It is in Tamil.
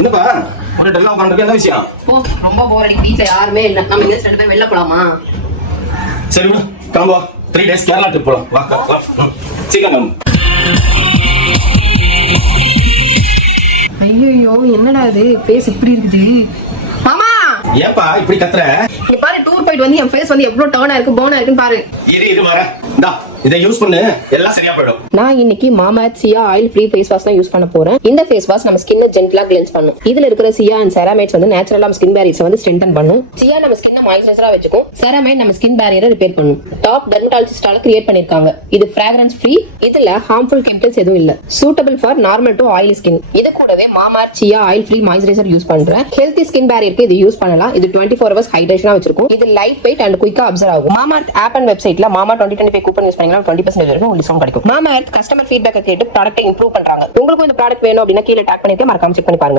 என்னப்பா ஒரு டெல்லாம் உட்காந்துருக்கு, என்ன விஷயம்? ஓ ரொம்ப போர் அடிக்கு, வீட்ல யாருமே இல்ல. நம்ம இங்க 2 பேர் வெளில போலாமா? சரி விடு, கிளம்பு. 3 days கேரளா ட்ரிப் போலாம். வா சீக்கிரம். ஐயோ என்னடா இது ஃபேஸ் இப்படி இருக்குது? மாமா ஏன்பா இப்படி கத்துற? நீ பாரு, டூர் போயிட்டு வந்து என் ஃபேஸ் வந்து எவ்வளவு டர்னா இருக்கு, போனா இருக்குன்னு பாரு. இரு வர. இந்தா இதை யூஸ் பண்ணு, எல்லாம் சரியா போயிடும். நான் இன்னைக்கு மாமாஎர்த் சியா ஆயில் ஃப்ரீ ஃபேஸ் வாஷ் தான் யூஸ் பண்ண போறேன். இந்த ஃபேஸ் வாஷ் நம்ம ஸ்கின்னை ஜென்டலா கிளென்ஸ் பண்ணும். இதுல இருக்கிற சியா அண்ட் செராமைட்ஸ் வந்து நேச்சுரலா நம்ம ஸ்கின் பேரியர்ஸ் வந்து ஸ்ட்ரென்தன் பண்ணும். சியா நம்ம ஸ்கின்னை மாய்ஸ்சரைசரா வச்சுக்கும். செராமைட் நம்ம ஸ்கின் பேரியரை ரிப்பேர் பண்ணும். டாப் டெர்மடாலஜிஸ்டால கிரியேட் பண்ணிருக்காங்க. இது ஃபிராக்ரன்ஸ் ஃப்ரீ. இதுல ஹார்ம்ஃபுல் கெமிக்கல்ஸ் எதுவும் இல்ல. Suitable for normal to oily skin. இது கூடவே மாமாஎர்த் சியா ஆயில் ஃப்ரீ மாய்ஸ்சரைசர் யூஸ் பண்றேன். ஹெல்தி ஸ்கின் பேரியருக்கு இது யூஸ் பண்ணலாம். இது 24 hours ஹைட்ரேஷனா வச்சிருக்கும். இது லைட் வெயிட் அண்ட் குயிக்கா அப்சர்வ் ஆகும். மாமாஎர்த் ஆப் அண்ட் வெப்சைட்ல மாமா 2025 கூப்பன் யூஸ் பண்ணீங்கன்னா 20% வரைக்கும் டிஸ்கவுண்ட் கிடைக்கும். மாமாஎர்த் கஸ்டமர் ஃபீட்பேக் கேட்டு ப்ராடக்ட்டை இம்ப்ரூவ் பண்றாங்க. உங்களுக்கு இந்த ப்ராடக்ட் வேணும் அப்படின்னா கீழே டாக் பண்ணிட்டு மறக்காம செக் பண்ணி பாருங்க.